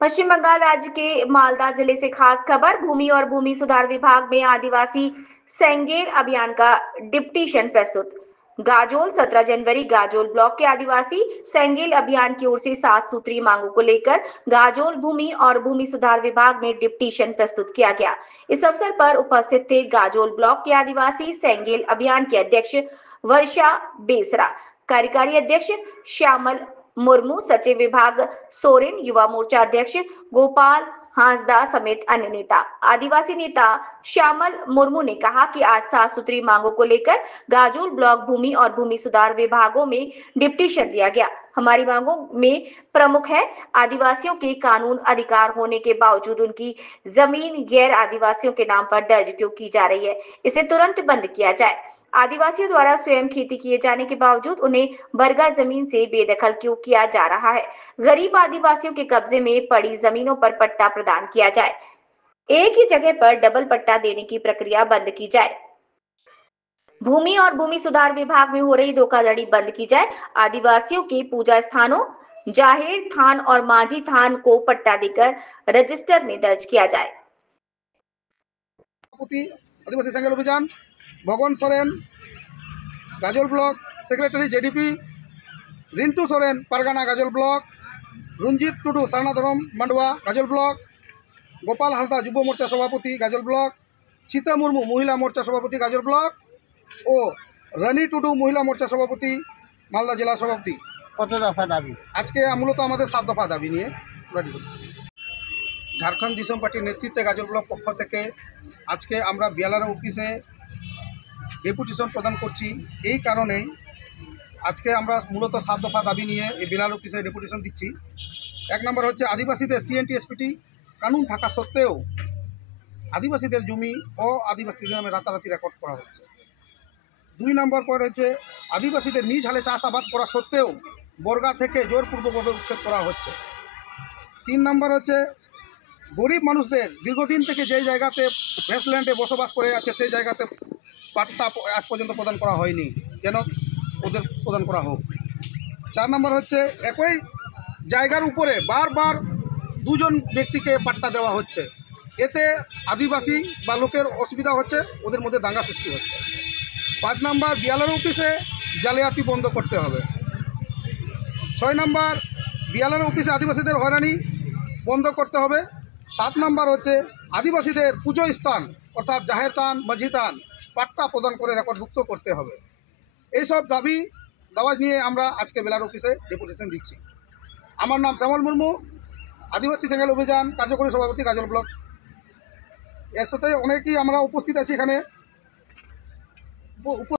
पश्चिम बंगाल राज्य के मालदा जिले से खास खबर। भूमि और भूमि सुधार विभाग में आदिवासी सेंगेर अभियान का डिप्टीशन प्रस्तुत। गाजोल 17 जनवरी गाजोल ब्लॉक के आदिवासी सेंगेल अभियान की ओर से 7 सूत्रीय मांगों को लेकर गाजोल भूमि और भूमि सुधार विभाग में डिप्टीशन प्रस्तुत किया गया। इस अवसर पर उपस्थित थे गाजोल ब्लॉक के आदिवासी सेंगेल अभियान के अध्यक्ष वर्षा बेसरा, कार्यकारी अध्यक्ष श्यामल मुर्मू, सचिव विभाग सोरेन, युवा मोर्चा अध्यक्ष गोपाल हांसदा समेत अन्य नेता। आदिवासी नेता श्यामल मुर्मू ने कहा कि आज 7 सूत्रीय मांगों को लेकर गाजोल ब्लॉक भूमि और भूमि सुधार विभागों में डिप्टीशन दिया गया। हमारी मांगों में प्रमुख है, आदिवासियों के कानून अधिकार होने के बावजूद उनकी जमीन गैर आदिवासियों के नाम पर दर्ज क्यों की जा रही है, इसे तुरंत बंद किया जाए। आदिवासियों द्वारा स्वयं खेती किए जाने के बावजूद उन्हें बरगा जमीन से बेदखल क्यों किया जा रहा है। गरीब आदिवासियों के कब्जे में पड़ी जमीनों पर पट्टा प्रदान किया जाए। एक ही जगह पर डबल पट्टा देने की प्रक्रिया बंद की जाए। भूमि और भूमि सुधार विभाग में हो रही धोखाधड़ी बंद की जाए। आदिवासियों के पूजा स्थानों जाहिर थान और माझी थान को पट्टा देकर रजिस्टर में दर्ज किया जाए। आदिवासी Sengel Abhiyan Bhagwan Soren Gajol block secretary JDP, Rintu Soren परगाना गाजोल ब्लॉक, रंजित टुडू सारना धरम मांडवा गाजोल ब्लॉक, गोपाल हांसदा युवा मोर्चा सभापति गाजोल ब्लॉक, चिता मुर्मू महिला मोर्चा सभापति गाजोल ब्लॉक और रानी टुडू महिला मोर्चा सभापति मालदा जिला सभापति। কত দফা দাবি? আজকে মূলত আমাদের 7 দফা দাবি নিয়ে রেডি করছি। ঝাড়খণ্ড দিশম পার্টির নেতৃত্বে গাজল ব্লক পক্ষ থেকে আজকে আমরা বিএলআর অফিসে ডেপুটেশন প্রদান করছি। এই কারণেই আজকে আমরা মূলত 7 দফা দাবি নিয়ে এই বিএলআর অফিসে ডেপুটেশন দিচ্ছি। 1 নম্বর হচ্ছে আদিবাসীদের সিএনটি এসপিটি কানুন থাকা সত্ত্বেও আদিবাসীদের জমি ও আদিবাসীদের নামে রাতারাতি রেকর্ড করা হচ্ছে। 2 নম্বর পয়েন্ট হচ্ছে আদিবাসীদের নিজ হালে চাষাবাদ করা সত্ত্বেও বর্গা থেকে জোরপূর্বকভাবে উচ্ছেদ করা হচ্ছে। 3 নম্বর হচ্ছে গরিব মানুষদের দীর্ঘদিন থেকে যে জায়গাতে ভেস্টল্যান্ডে বসবাস করে আছে সেই জায়গাতে পাট্টা এক পর্যন্ত প্রদান করা হয়নি, যেন ওদের প্রদান করা হোক। 4 নম্বর হচ্ছে একই জায়গার উপরে বারবার 2 জন ব্যক্তিকে পাট্টা দেওয়া হচ্ছে। এতে আদিবাসী বা লোকের অসুবিধা হচ্ছে, ওদের মধ্যে দাঙ্গা সৃষ্টি হচ্ছে। 5 নম্বর বিএলআর অফিসে জালিয়াতি বন্ধ করতে হবে। 6 নম্বর বিএলআর অফিসে আদিবাসীদের হয়রানি বন্ধ করতে হবে। 7 নম্বর হচ্ছে আদিবাসীদের পুজো স্থান অর্থাৎ জাহের থান মাঝি থান পাট্টা প্রদান করে রেকর্ডভুক্ত করতে হবে। এইসব দাবি দাওয়া নিয়ে আমরা আজকে বিএলআর অফিসে ডেপুটেশন দিচ্ছি। আমার নাম শ্যামল মুর্মু, আদিবাসী সেঙ্গেল অভিযান কার্যকরী সভাপতি গাজল ব্লক। এর সাথে অনেকেই আমরা উপস্থিত আছি এখানে।